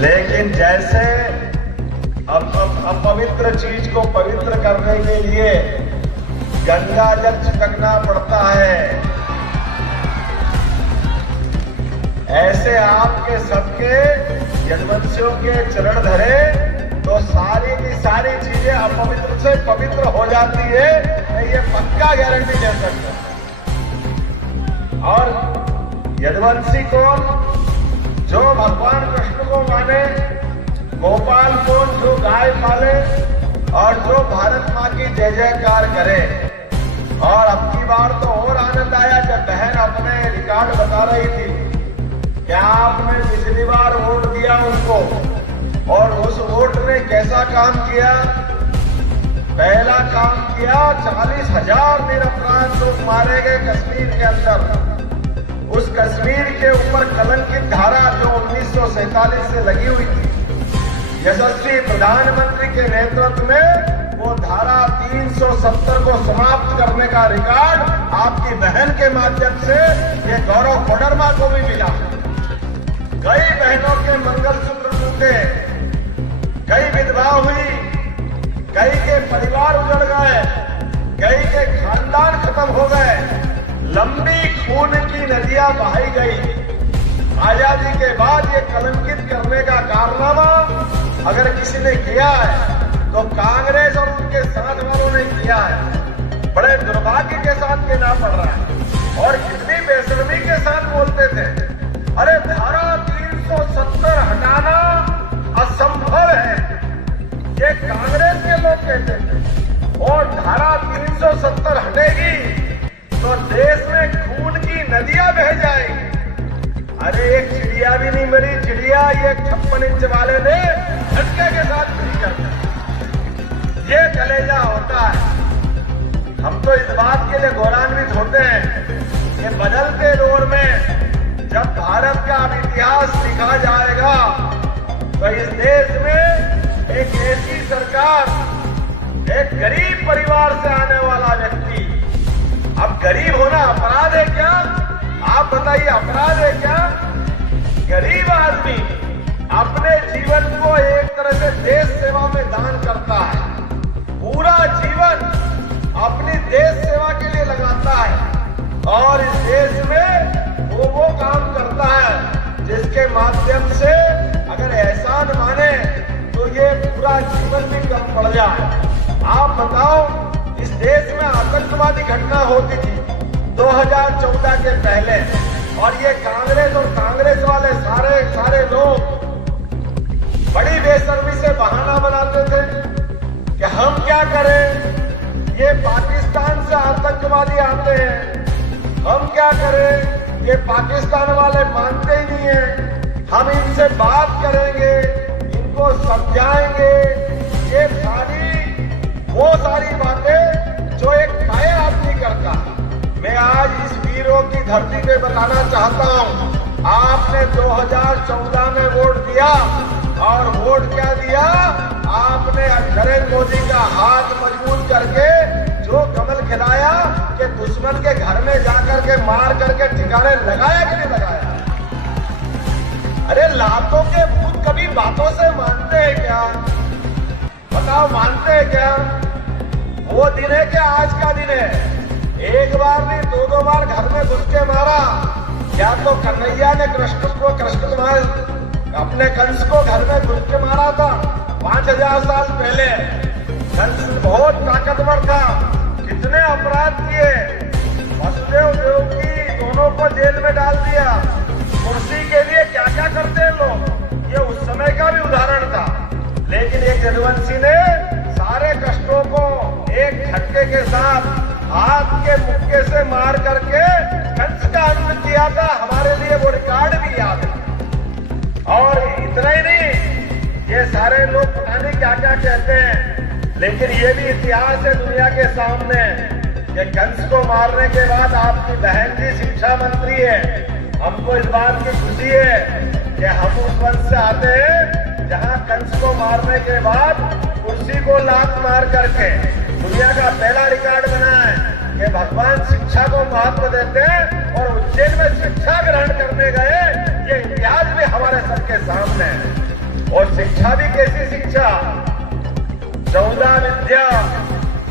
लेकिन जैसे अपवित्र चीज को पवित्र करने के लिए गंगा जल छिड़कना पड़ता है, ऐसे आपके सबके यदुवंशियों के चरण धरे तो सारी की सारी चीजें अपवित्र से पवित्र हो जाती है। मैं ये पक्का गारंटी दे सकता हूं। और यदुवंशी कौन? जो भगवान कृष्ण को माने, गोपाल कौन? जो गाय पाले और जो भारत माँ की जय जयकार करे। और अब की बार तो और आनंद आया जब बहन अपने रिकॉर्ड बता रही थी कि आपने पिछली बार वोट दिया उनको और उस वोट ने कैसा काम किया। पहला काम किया, 40,000 निरपराध लोग मारे गए कश्मीर के अंदर। उस कश्मीर के ऊपर कलंकित धारा जो 1947 से लगी हुई थी, यशस्वी प्रधानमंत्री के नेतृत्व में वो धारा 370 को समाप्त करने का रिकॉर्ड आपकी बहन के माध्यम से ये गौरव कोडरमा को भी मिला। कई बहनों के मंगलसूत्र टूटे, कई विधवा हुई, कई के परिवार उजड़ गए, कई के खानदान खत्म हो गए, लंबी खून की नदियां बहाई गई। आजादी के बाद ये कलंकित करने का कारनामा अगर किसी ने किया है तो कांग्रेस और उनके साथ वालों ने किया है। बड़े दुर्भाग्य के साथ कहना पड़ रहा है। और कितनी बेशर्मी के साथ बोलते थे, अरे धारा 370 हटाना असंभव है, ये कांग्रेस के लोग कहते थे। और धारा 370 हटेगी तो देश में खून की नदियां बह जाएगी। अरे एक चिड़िया भी नहीं मरी, चिड़िया ये 56 इंच वाले ने झटके के साथ फ्री कर दिया। ये कलेजा होता है। हम तो इस बात के लिए गौरवान्वित होते हैं कि बदलते दौर में जब भारत का अब इतिहास लिखा जाएगा तो इस देश में एक ऐसी सरकार, एक गरीब परिवार से आने वाला व्यक्ति, अब गरीब होना अपराध है क्या? आप बताइए, अपराध है क्या? गरीब आदमी अपने जीवन को एक तरह से देश सेवा में दान करता है, पूरा जीवन अपनी देश सेवा के लिए लगाता है और इस देश में वो काम करता है जिसके माध्यम से अगर एहसान माने तो ये पूरा जीवन भी कम पड़ जाए। आप बताओ, इस देश में आतंकवादी घटना होती थी 2014 के पहले और ये कांग्रेस और कांग्रेस वाले सारे लोग बड़ी बेशर्मी से बहाना बनाते थे कि हम क्या करें, ये पाकिस्तान से आतंकवादी आते हैं, हम क्या करें, ये पाकिस्तान वाले मानते ही नहीं है, हम इनसे बात करेंगे, इनको समझाएंगे। ये वो सारी बातें जो एक कायर आदमी करता है। मैं आज इस वीरों की धरती पे बताना चाहता हूं, आपने 2014 में वोट दिया और वोट क्या दिया? आपने नरेंद्र मोदी का हाथ मजबूत करके जो कमल खिलाया कि दुश्मन के घर में जाकर के मार करके ठिकाने लगाया कि नहीं लगाया? अरे लातों के भूत कभी बातों से मानते हैं क्या? बताओ, मानते हैं क्या? वो दिन है क्या आज का दिन है? एक बार नहीं, दो बार घर में घुस के मारा। क्या तो कन्हैया ने अपने कंस को घर में घुस के मारा था 5000 साल पहले। कंस बहुत ताकतवर था, कितने अपराध किए, वसुदेव देवकी दोनों को जेल में डाल दिया। कुर्सी के लिए क्या क्या करते हैं लोग, ये उस समय का भी उदाहरण था। लेकिन एक यदुवंशी ने सारे कष्टों को एक झटके के साथ हाथ के मुक्के से मार करके कंस का अंत किया था। हमारे लिए वो रिकॉर्ड भी याद है। और इतना ही नहीं, ये सारे लोग पता नहीं क्या क्या कहते हैं, लेकिन ये भी इतिहास है दुनिया के सामने कि कंस को मारने के बाद आपकी बहन जी शिक्षा मंत्री है। हमको इस बात की खुशी है कि हम उस वंश से आते हैं जहां कंस को मारने के बाद कुर्सी को लात मार करके दुनिया का पहला रिकॉर्ड बना है कि भगवान शिक्षा को महत्व देते हैं और उज्जैन में शिक्षा ग्रहण करने गए। ये इतिहास भी हमारे सबके सामने है। और शिक्षा भी कैसी शिक्षा, 14 विद्या,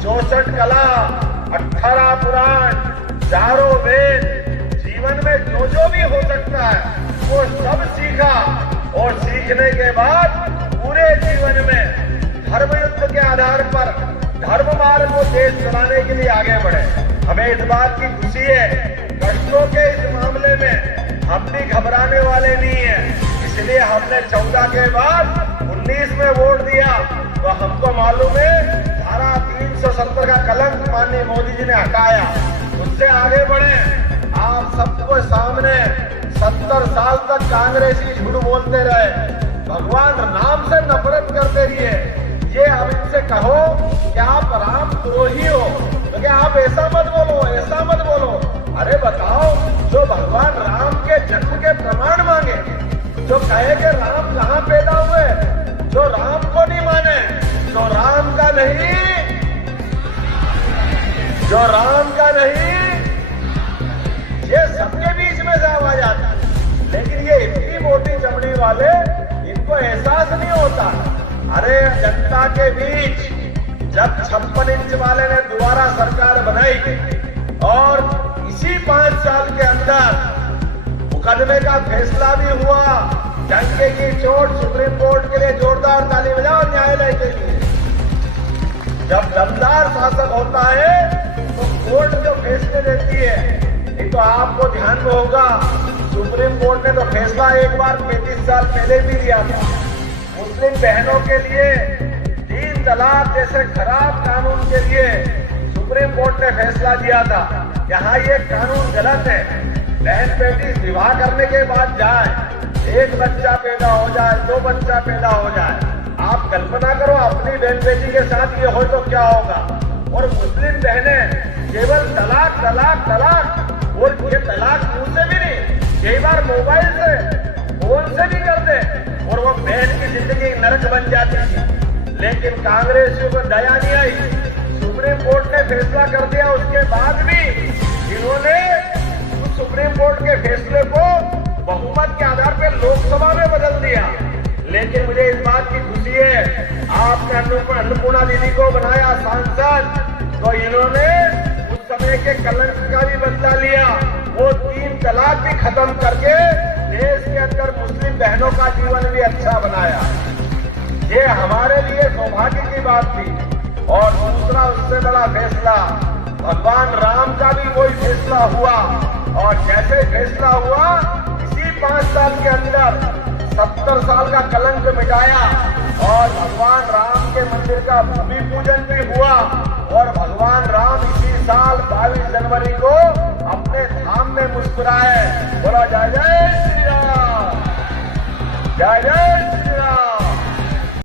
64 कला, 18 पुराण, 4 वेद, जीवन में जो जो भी हो सकता है वो सब सीखा। और सीखने के बाद पूरे जीवन में धर्म युद्ध के आधार पर धर्म मार्ग को देश चलाने के लिए आगे बढ़े। हमें इस बात की खुशी है, कष्टों के इस मामले में हम भी घबराने वाले नहीं है। इसलिए हमने 14 के बाद 19 में वोट दिया। तो हमको मालूम है धारा 370 का कलंक माननीय मोदी जी ने हटाया, उससे आगे बढ़े। आप सबको सामने 70 साल तक कांग्रेसी झूठ बोलते रहे, भगवान राम से नफरत करते रहिए। ये अब इनसे कहो कि आप राम द्रोही हो, तो क्या आप ऐसा मत बोलो, ऐसा मत बोलो। अरे बताओ, जो भगवान राम के जन्म के प्रमाण मांगे, जो कहे कि राम कहाँ पैदा हुए, जो राम को नहीं माने, जो राम का नहीं, जो राम का नहीं, ये सबके बीच में से आवाज आता है। लेकिन ये इतनी मोटी चमड़ी वाले, इनको एहसास नहीं होता। अरे जनता के बीच जब 56 इंच वाले ने दोबारा सरकार बनाई और इसी 5 साल के अंदर मुकदमे का फैसला भी हुआ, डंके की चोट सुप्रीम कोर्ट के लिए जोरदार ताली बजाओ न्यायालय के लिए। जब दमदार शासक होता है तो कोर्ट जो फैसले देती है, एक तो आपको ध्यान में होगा सुप्रीम कोर्ट ने तो फैसला एक बार 35 साल पहले भी दिया था। मुस्लिम बहनों के लिए 3 तलाक जैसे खराब कानून के लिए सुप्रीम कोर्ट ने फैसला दिया था। यहाँ ये कानून गलत है। बहन बेटी विवाह करने के बाद जाए, 1 बच्चा पैदा हो जाए, 2 बच्चा पैदा हो जाए, आप कल्पना करो अपनी बहन बेटी के साथ ये हो तो क्या होगा। और मुस्लिम बहनें केवल तलाक तलाक तलाक, और ये तलाक मुंह से भी नहीं, कई बार मोबाइल से फोन से भी करते, और वो बहन की जिंदगी नरक बन जाती थी। लेकिन कांग्रेसियों को दया नहीं आई, सुप्रीम कोर्ट ने फैसला कर दिया, उसके बाद भी इन्होंने उस सुप्रीम कोर्ट के फैसले को बहुमत के आधार पर लोकसभा में बदल दिया। लेकिन मुझे इस बात की खुशी है, आपने अन्नपूर्णा दीदी को बनाया सांसद, तो इन्होंने उस समय के कलंक का भी बदला लिया। वो 3 तलाक भी खत्म करके देश के अंदर मुस्लिम बहनों का जीवन भी अच्छा बनाया। ये हमारे लिए सौभाग्य की बात थी। और दूसरा उससे बड़ा फैसला, भगवान राम का भी वही फैसला हुआ। और जैसे फैसला हुआ, इसी 5 साल के अंदर 70 साल का कलंक मिटाया और भगवान राम के मंदिर का भूमि पूजन भी हुआ। और भगवान राम इसी साल 22 जनवरी को अपने धाम में मुस्कुराए। बोला जय जय श्री राम, जय जय श्री